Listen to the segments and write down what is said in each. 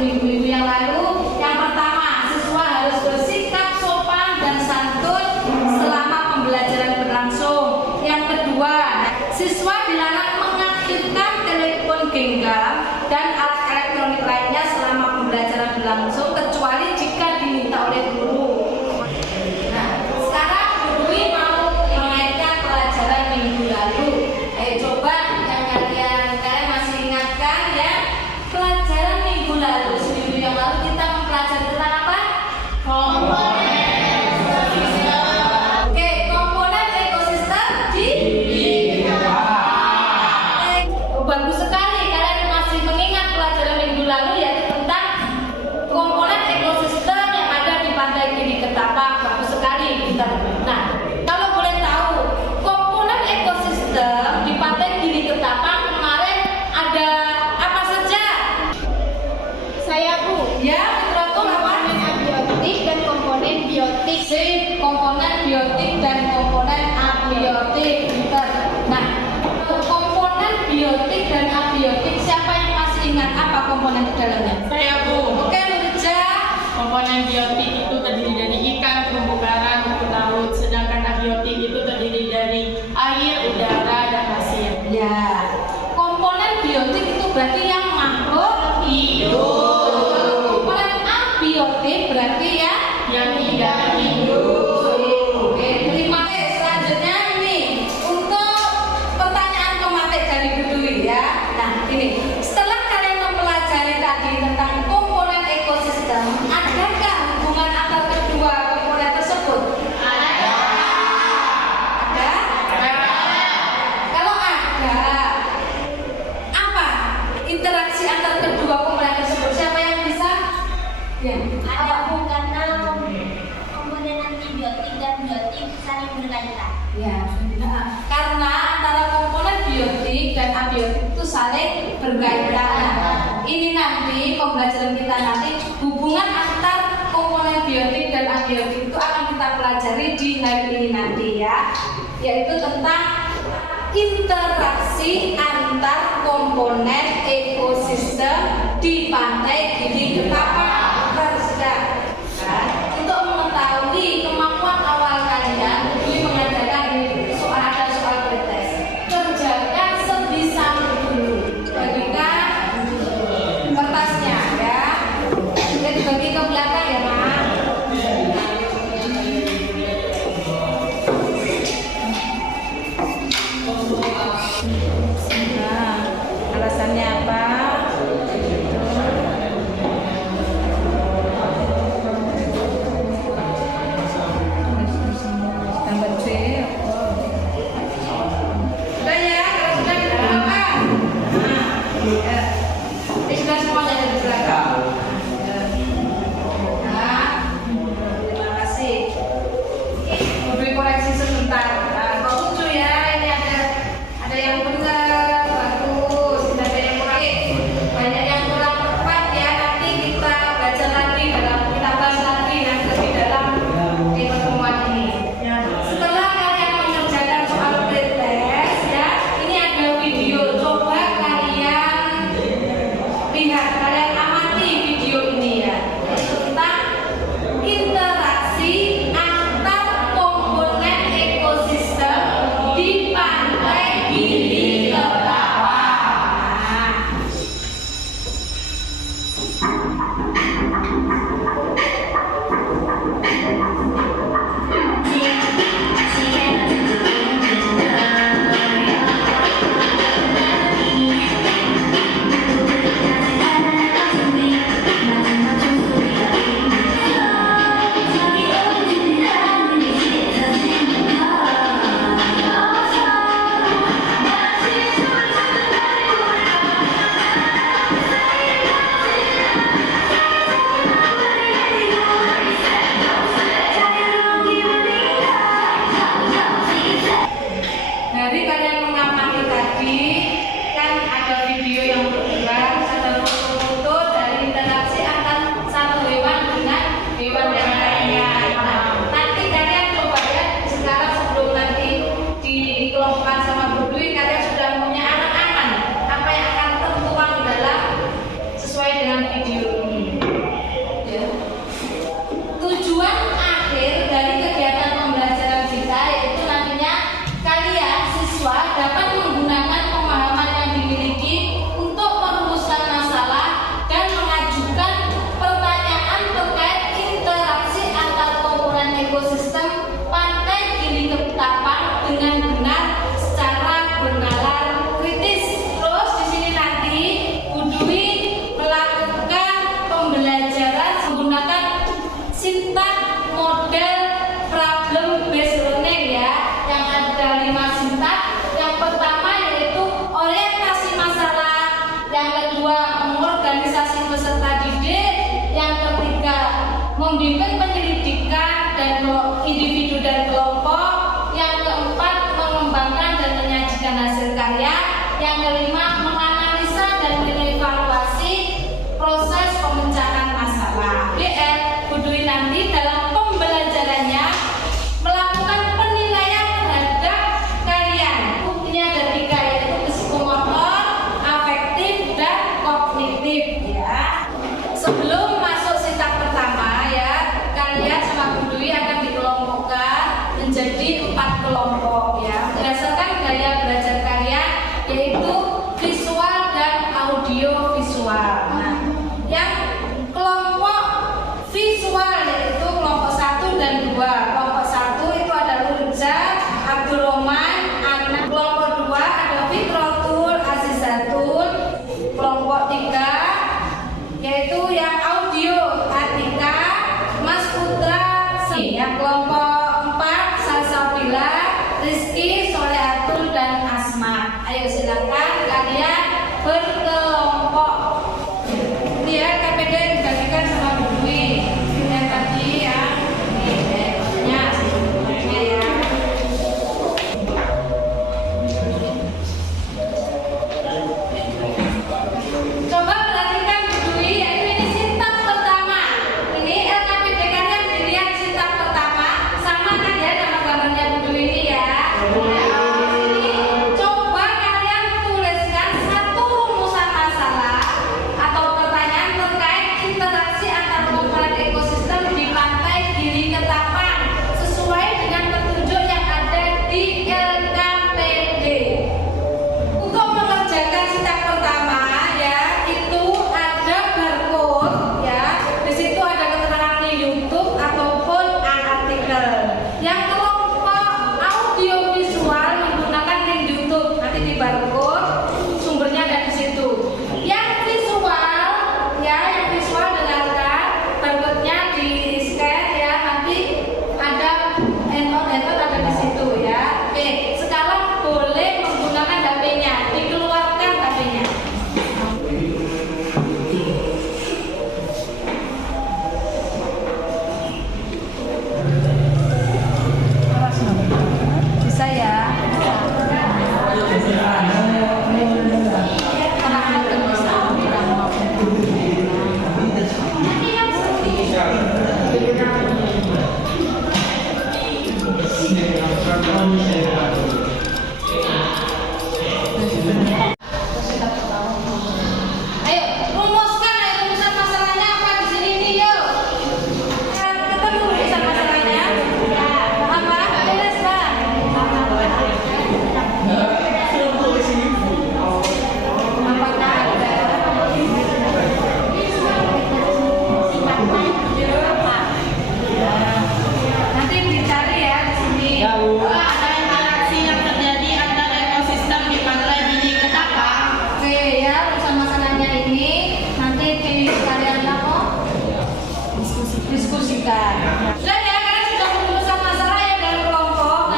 seminggu-minggu yang lalu. Yang pertama, siswa harus bersikap sopan dan santun selama pembelajaran berlangsung. Yang kedua, siswa dilarang mengaktifkan telepon genggam dan alat elektronik lainnya selama pembelajaran berlangsung kecuali jika diminta oleh guru. Nah, sekarang Bu Dwi mau mengaitkan pelajaran minggu lalu. Ayo coba yang kalian masih ingatkan ya, pelajaran minggu lalu, seminggu yang lalu kita mempelajari tentang apa? Komponen ekosistem. Oke, komponen ekosistem di bagus sekali kalian masih mengingat pelajaran minggu lalu ya tentang komponen ekosistem yang ada di Pantai Gili Ketapang. Bagus sekali, pintar. Nah, kalau boleh tahu komponen ekosistem di Pantai Gili Ketapang kemarin ada apa saja? Saya Bu, Ya, betul apa? komponen abiotik dan komponen biotik. Komponen biotik dan komponen abiotik. Pintar. Nah, komponen biotik dan abiotik, siapa yang masih ingat apa komponen di dalamnya? Saya Bu. Oke, Nurja. Komponen biotik itu terdiri dari ikan, terumbu karang, rumput laut, sedangkan abiotik itu terdiri dari air, udara, dan pasir. Ya, komponen biotik itu berarti yang makhluk hidup. Kalau komponen abiotik berarti ya Yang tidak hidup. Oke, terima kasih. Selanjutnya ini untuk pertanyaan pematik dari Bu Dwi ya. Nah, ini setelah kalian mempelajari tadi tentang komponen ekosistem, adakah hubungan antara kedua komponen tersebut? Ada? Kalau ada, apa interaksi antara kedua komponen tersebut? Siapa yang bisa? Ya. Ada Bu, karena komponen antibiotik dan biotik saling berkaitan. Ya, karena antara komponen biotik dan abiotik itu saling berkaitan. Ini nanti pembelajaran kita nanti hubungan antar komponen biotik dan abiotik itu akan kita pelajari di hari ini nanti ya, yaitu tentang interaksi antar komponen ekosistem di Pantai Gili Ketapang. Untuk mengetahui kemampuan awal kalian, Dwi mengadakan ini ada soal pretest. Kerjakan sebisa dulu. Bagikan kertasnya ya. Kita dibagi ke belakang ya, Mak. Nah, alasannya apa? Gambar B. Sudah ya, kalau sudah di belakang. Nah, ini sudah semuanya ada di belakang. Nah, terima kasih. Beri koreksi sebentar. Nah, kok lucu ya, ini ada yang benar, bagus, tidak ada yang kurang. Banyak yang kurang tepat ya. Nanti kita baca lagi kita bahas lagi nanti lebih dalam di pertemuan ini. Setelah kalian mengerjakan soal pretest ya, ini ada video. Coba kalian lihat, kalian amati video ini ya. Tentang interaksi antar komponen ekosistem di Pantai Gili Ketapang. Nah, dari kalian mengamati tadi kan ada video yang berkembang, ada foto-foto dari interaksi antar satu hewan dengan hewan yang lainnya. Nah, nanti kalian coba ya, sekarang sebelum nanti dikelompokkan sama Bu Dwi, kalian sudah punya angan-angan apa yang akan tertuang dalam sesuai dengan video ini. didiskusikan. Sudah ya, karena sudah merumuskan masalah yang dalam kelompok.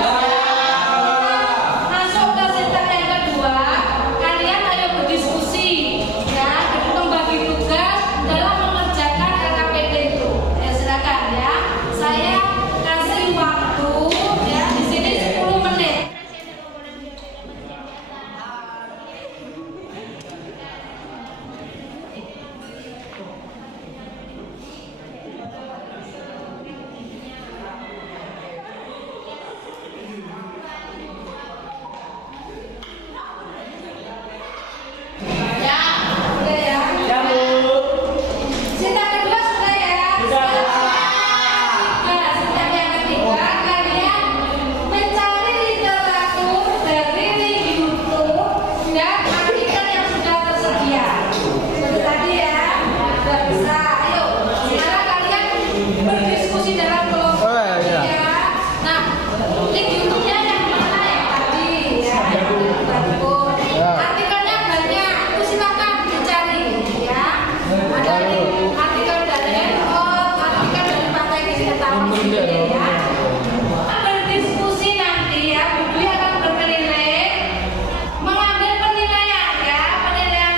Masuk ke sintang yang kedua, kalian ayo berdiskusi ya, membagi tugas dalam mengerjakan LKPD itu. Ya silakan ya. Saya kasih waktu ya di sini 10 menit. Ya, udah ya. Sintang kedua sudah ya. Nah, sintang yang ketiga kalian mencari literatur dari link YouTube dan artikel yang sudah tersedia. Seperti tadi ya, sudah bisa. Ayo, sekarang kalian berdiskusi dalam kelompok ya. Nah, link YouTube-nya yang mana yang tadi ya? Artikelnya banyak, itu silakan dicari ya. Ada artikel dari NO, artikel dari Partai Gizi Ketapang sendiri ya. Berdiskusi nanti ya, Bu Dwi akan berkeliling mengambil penilaian ya, penilaian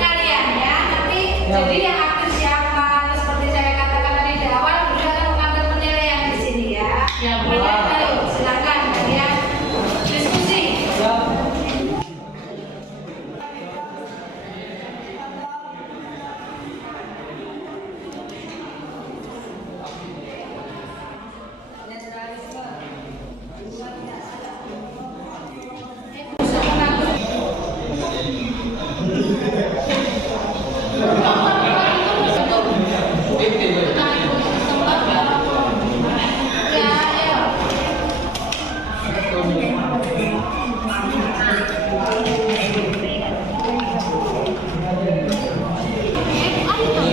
kalian ya. Nanti jadi yang aktif siapa, terus seperti saya katakan tadi di awal, Bu Dwi akan mengambil penilaian di sini ya. Ya, Bu. Kemudian ayo silakan kalian diskusi. Ya, ayo.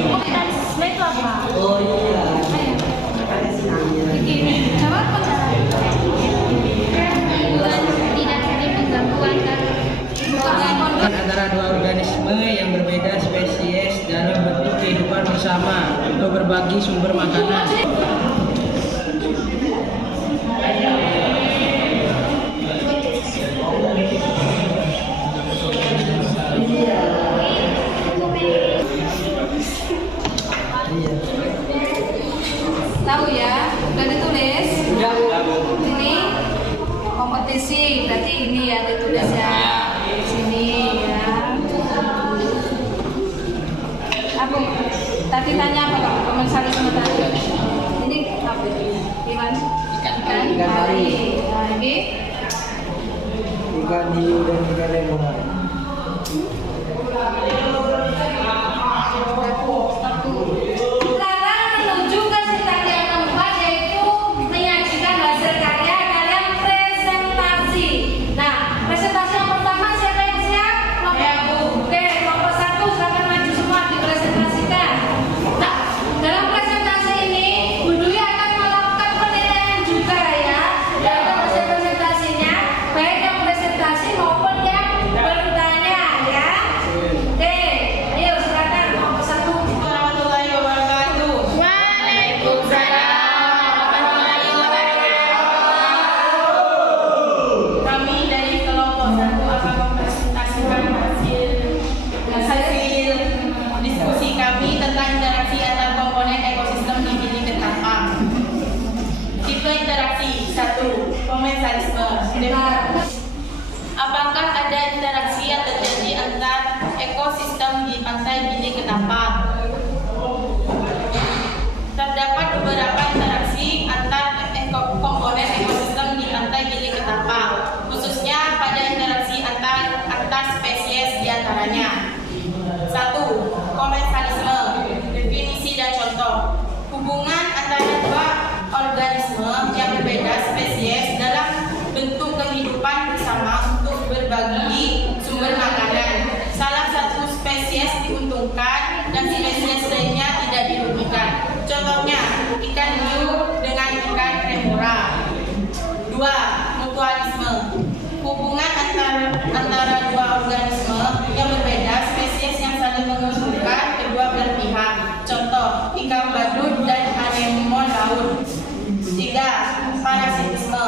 Komunikasi itu apa? Jawab Tidak saling mengganggu Antara dua organisme yang berbeda spesies dalam bentuk kehidupan bersama untuk berbagi sumber makanan. tahu ya, udah ditulis. Ini kompetisi, berarti ini ya ditulis ya. Sini ya. Apa? Tadi tanya apa Kak? Komisarisme tadi. Ini apa itu? Iwan? Ikan pari. Nah, ini Ikan hiu dan ikan lemongan. sekarang menuju ke sintang yang keempat, yaitu menyajikan hasil karya kalian presentasi. Nah, presentasi yang pertama siapa yang siap? Oke, kelompok 1 silakan maju semua dipresentasikan. Nah, dalam presentasi ini Bu Dwi akan melakukan penilaian juga ya. Yaitu hasil presentasinya, baik yang presentasi maupun yang bertanya ya. Oke, ayo silakan kelompok 1. Warahmatullahi wabarakatuh. Waalaikumsalam warahmatullahi wabarakatuh. Kami dari kelompok 1 akan mempresentasikan hasil diskusi kami tentang interaksi antar komponen ekosistem di Gili Ketapang. Tipe interaksi 1. Komensalisme. Apakah ada interaksi yang terjadi antar ekosistem di pantai Gili Ketapang? Terdapat beberapa interaksi antar komponen ekosistem di pantai Gili Ketapang, khususnya pada interaksi antar spesies diantaranya. 1. Komensalisme. Definisi dan contoh. Hubungan antara dua organisme yang berbeda spesies dalam bentuk kehidupan bersama untuk berbagi sumber makanan. Salah satu spesies diuntungkan dan Ketiga, parasitisme.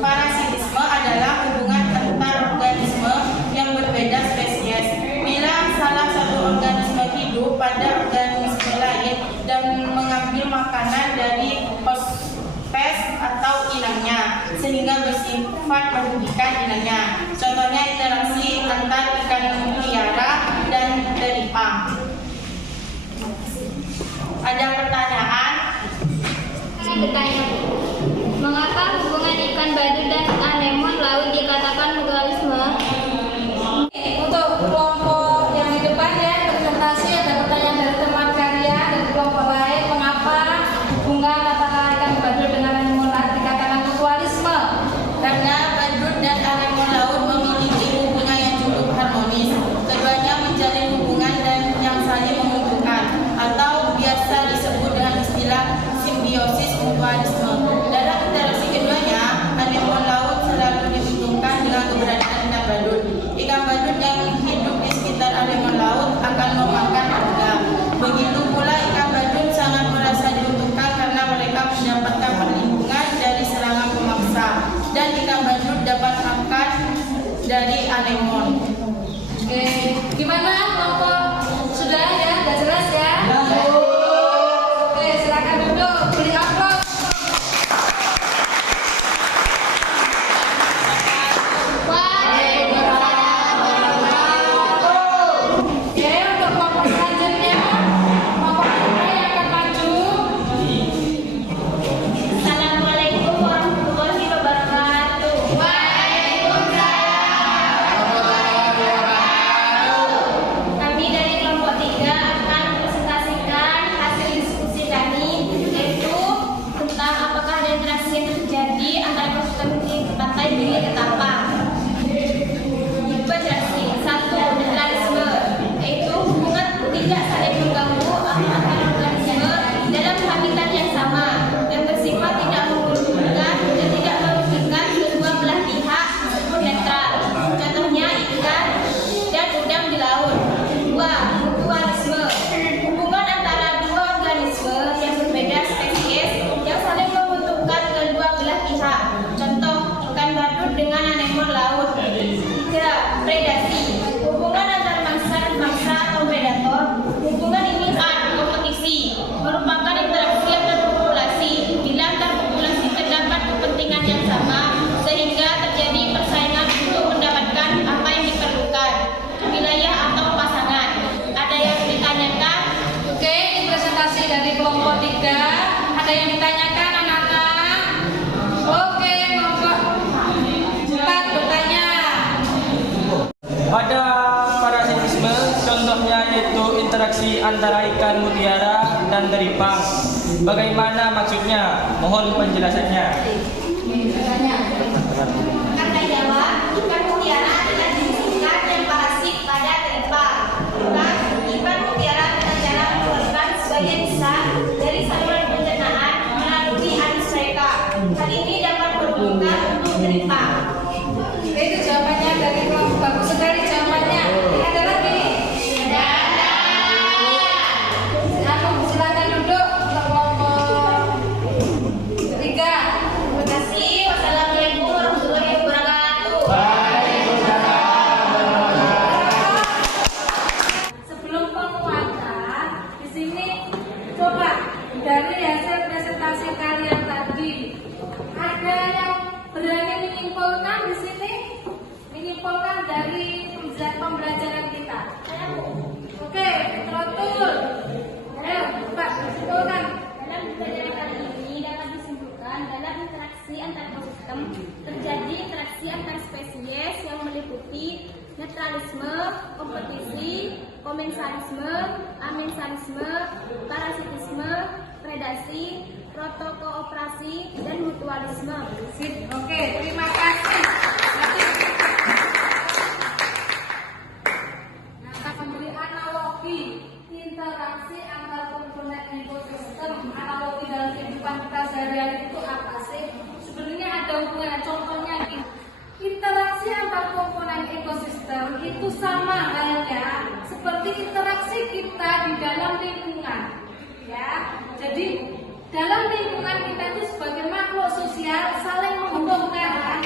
Parasitisme adalah hubungan antar organisme yang berbeda spesies. Bila salah satu organisme hidup pada organisme lain dan mengambil makanan dari host pes atau inangnya sehingga bersifat merugikan inangnya. Contohnya interaksi antar ikan mutiara dan teripang. Ada pertanyaan? Saya bertanya, mengapa hubungan ikan badut dan anemon laut dikatakan mutualisme? Untuk kelompok yang di depan ya, presentasi ada pertanyaan dari teman karya dan kelompok lain. Mengapa hubungan antara ikan badut dengan anemon laut dikatakan mutualisme? Karena badut dan anemon laut memiliki hubungan yang cukup harmonis. Keduanya menjalin hubungan dan yang saling menguntungkan, atau biasa disebut dengan istilah simbiosis mutualisme. Dalam interaksi keduanya, anemon laut selalu diuntungkan dengan keberadaan ikan badut. Ikan badut yang hidup di sekitar anemon laut akan memakan alga. Begitu pula ikan badut sangat merasa diuntungkan karena mereka mendapatkan perlindungan dari serangan pemaksa, dan ikan badut dapat makan dari anemon. Oke, gimana kelompok? Sudah ya? Sudah jelas ya? Oke, silakan duduk. Beri aplaus. Oke, untuk kelompok selanjutnya, kelompok mana yang akan maju? Assalamualaikum warahmatullahi wabarakatuh. Kami dari kelompok 3 akan mempresentasikan hasil diskusi kami, yaitu tentang apakah ada interaksi yang terjadi antara ekosistem di pantai Gili Ketapang. Interaksi 1. Netralisme, yaitu hubungan tidak saling mengganggu antara organisme dalam habitat yang sama, yang bersifat tidak menguntungkan dan tidak merugikan kedua belah pihak, netral. Contohnya ikan dan udang di laut. 2. Mutualisme, hubungan antara dua organisme yang berbeda spesies yang saling menguntungkan kedua belah pihak. Contoh ikan badut dengan anemon laut. 3. Predasi, hubungan antar mangsa dan mangsa atau predator. Hubungan ini kompetisi, merupakan interaksi antar populasi. Bila antar populasi terdapat kepentingan yang sama, sehingga terjadi persaingan untuk mendapatkan apa yang diperlukan, wilayah atau pasangan. Ada yang ditanyakan? Oke, ini presentasi dari kelompok 3. Ada yang ditanyakan anak-anak? Oke, kelompok 4 bertanya. Pada parasitisme, contohnya yaitu interaksi antara ikan mutiara dan teripang. Bagaimana maksudnya? Mohon penjelasannya. Kata Jawa, ikan mutiara adalah jenis ikan yang parasit pada teripang. Ikan mutiara dengan cara mengeluarkan sebagian besar dari saluran pencernaan melalui anus mereka. Hal ini dapat merugikan untuk teripang. Oke, itu jawabannya dari kelompok. Bagus sekali jawabannya. Ada lagi? Silakan duduk untuk kelompok 3. Terima kasih. Wassalamualaikum warahmatullahi wabarakatuh. Sebelum penguatan, di sini coba dari hasil presentasi kalian tadi, ada yang berani menyimpulkan di sini, menyimpulkan dari pembelajaran kita. Oke, betul. Ayo, Pak, simpulkan. Dalam pembelajaran kali ini dapat disimpulkan dalam interaksi antar ekosistem terjadi interaksi antar spesies yang meliputi netralisme, kompetisi, komensalisme, amensalisme, parasitisme, predasi, protokooperasi, dan mutualisme. Oke, terima kasih. Nah, kita memberi analogi interaksi antar komponen ekosistem. Analogi dalam kehidupan kita sehari-hari itu apa sih? Sebenarnya ada hubungan. Contohnya ini, interaksi antar komponen ekosistem itu sama halnya seperti interaksi kita di dalam lingkungan. Ya, jadi dalam lingkungan kita itu sebagai makhluk sosial saling menguntungkan.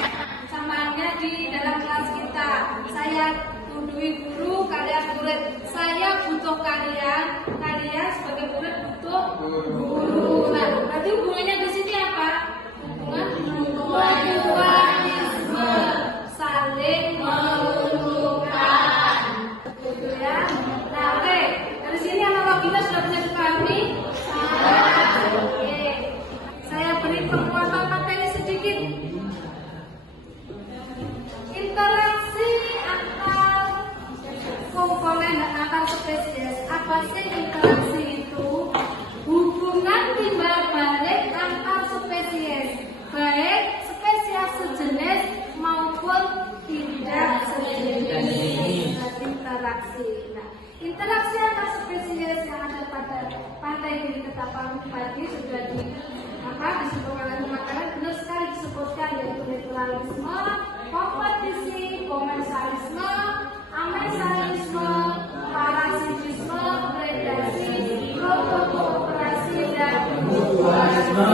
Samaannya di dalam kelas kita, saya tuduhi guru, kalian murid. Saya butuh kalian, kalian sebagai murid butuh guru. Nah, berarti hubungannya di sini apa? Hubungan mutualisme, saling menguntungkan. Gitu ya. Nah, oke. Dari sini analoginya sudah bisa dipahami? Oke. Saya beri penguatan materi sedikit. Interaksi antar komponen dan antar spesies. Apa sih interaksi itu? Hubungan timbal balik antar spesies, baik spesies sejenis maupun tidak sejenis. Interaksi. Nah, interaksi antar spesies yang ada pada pantai Gili Ketapang tadi sudah disebutkan oleh makanan, benar sekali disebutkan, yaitu mutualisme, kompetisi, komensalisme, amensalisme, parasitisme, predasi, protokooperasi, dan mutualisme.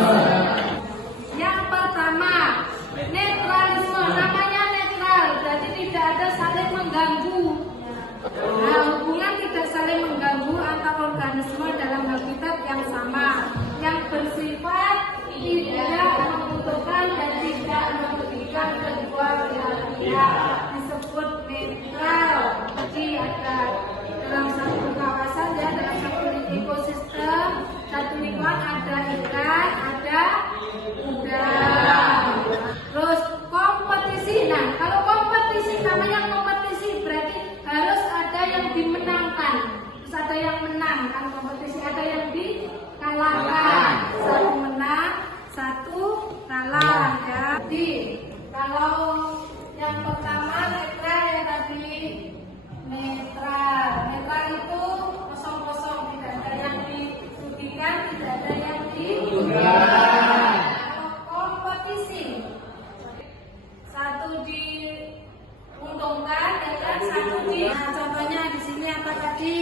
Yang pertama, netralisme. Namanya netral, berarti tidak ada saling mengganggu. Nah, hubungan tidak saling mengganggu antar organisme dalam habitat yang sama, yang bersifat tidak menguntungkan dan tidak merugikan kedua belah pihak, disebut netral. Jadi ada dalam satu kawasan ya, dalam satu ekosistem, satu lingkungan ada ikan, ada udang. Terus kompetisi. Nah, kalau kompetisi, namanya kompetisi berarti harus ada yang dimenangkan. Terus ada yang menang kan, kompetisi ada yang dikalahkan. Satu menang, satu kalah ya. Jadi kalau yang pertama netral ya tadi, netral. Netral itu kosong-kosong, tidak ada yang dirugikan, tidak ada yang dirugikan. Kompetisi, satu diuntungkan dan satu di. Nah, contohnya di sini apa tadi?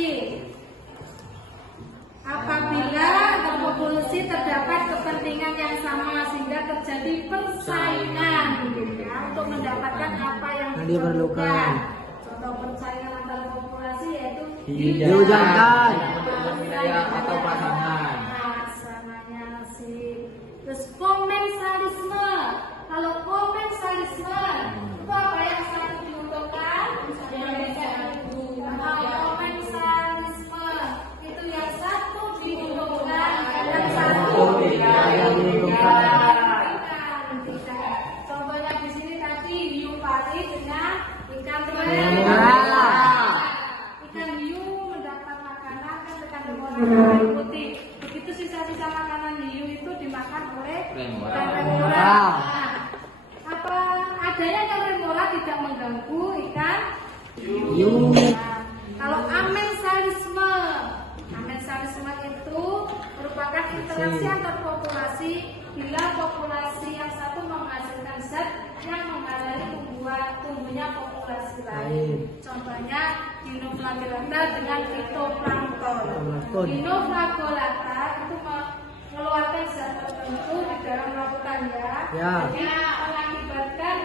Apabila berpopulasi terdapat kepentingan yang sama sehingga terjadi persaingan ya, untuk mendapatkan apa yang diperlukan. Contoh persaingan antar populasi yaitu diujangkan wilayah atau pasangan. Pasangannya sih. Terus komensalisme. Kalau komensalisme itu apa yang satu diuntungkan? Komensalisme itu yang satu diuntungkan dan satu tidak diuntungkan. Contohnya di sini tadi hiu pari dengan ikan merah. Ikan hiu mendapat makanan kan ikan berwarna putih. Begitu sisa-sisa makanan hiu itu dimakan oleh ikan remora. Apa adanya ikan remora tidak mengganggu ikan hiu. Kalau amensalisme itu merupakan interaksi antar populasi bila populasi yang satu menghasilkan zat yang menghalangi tumbuhnya populasi lain. Contohnya Dinoflagellata dengan fitoplankton. Dinoflagellata itu mengeluarkan zat tertentu di dalam lautan ya. Jadi mengakibatkan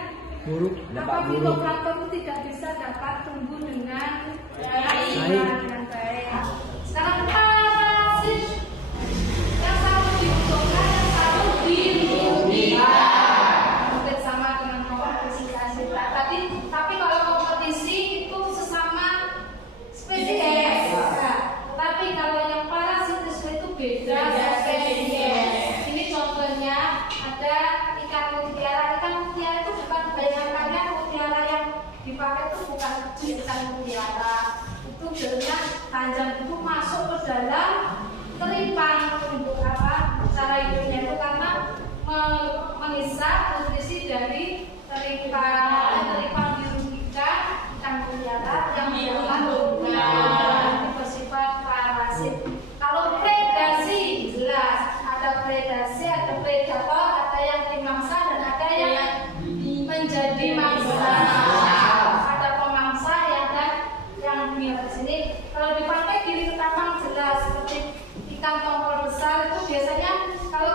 fitoplankton itu tidak bisa dapat tumbuh dengan baik. Sekarang parasit yang satu diuntungkan, yang satu dirugikan. Mungkin sama dengan kompetisi tapi kalau kompetisi itu sesama spesies. Tapi kalau yang parasitisme itu beda spesies. Ini contohnya ada ikan mutiara. Ikan mutiara itu bukan bayangannya mutiara yang dipakai itu bukan ikan mutiara. Itu dengan panjang itu masuk ke dalam teripang untuk apa? Cara hidupnya itu karena mengisap nutrisi dari teripang dirugikan ikan mutiara yang bersifat parasit. Kalau predasi jelas ada predasi, ada predator, ada yang dimangsa dan ada yang menjadi mangsa. Ada pemangsa yang di sini. Kalau di pantai Gili Ketapang jelas seperti ikan tongkol besar itu biasanya kalau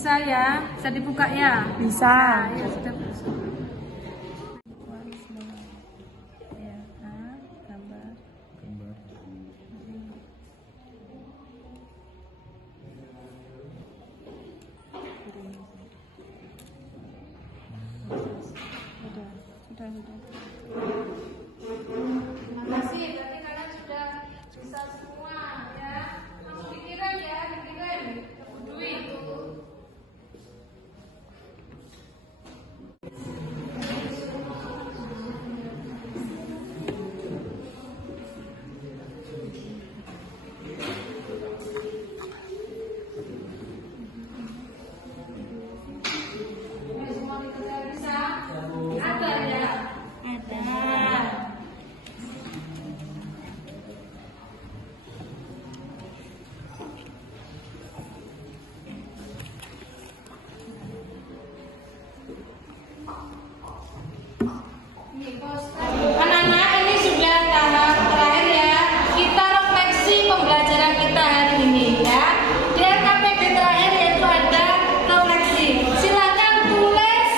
Bisa ya? Bisa dibuka ya? Bisa. Ya, sudah. Terima kasih, berarti kalian sudah bisa semua ya. Langsung dikirim ya, dikirim. Duit. Semua dikerjain bisa? Ada ya? Ada. Anak-anak, ini sudah tahap terakhir ya. Kita refleksi pembelajaran kita hari ini ya. Di KPD terakhir yaitu ada refleksi. Silakan tulis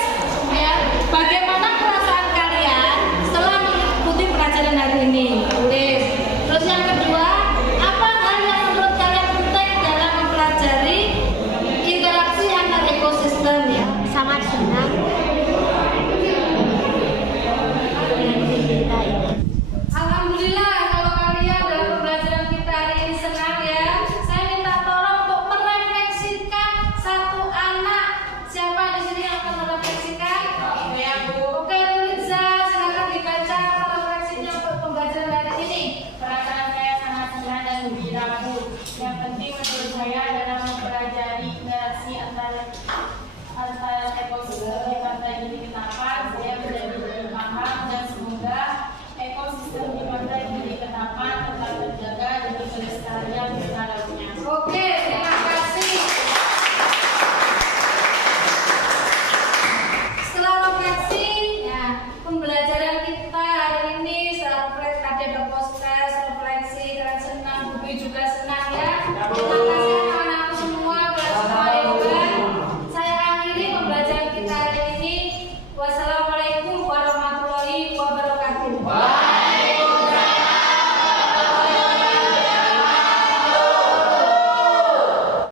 ya bagaimana perasaan kalian setelah mengikuti pelajaran hari ini. Tulis. Terus yang kedua, apa hal yang menurut kalian penting dalam mempelajari interaksi antar ekosistem ya? Sangat senang. Alhamdulillah kalau kalian dalam pembelajaran kita hari ini senang ya. Saya minta tolong untuk merefleksikan satu anak. Siapa di sini yang akan merefleksikan? Ya Bu. Oke Liza, silakan dibaca refleksinya untuk pembelajaran hari ini. Perasaan saya sangat senang dan gembira, Bu. Yang penting menurut saya adalah mempelajari interaksi antara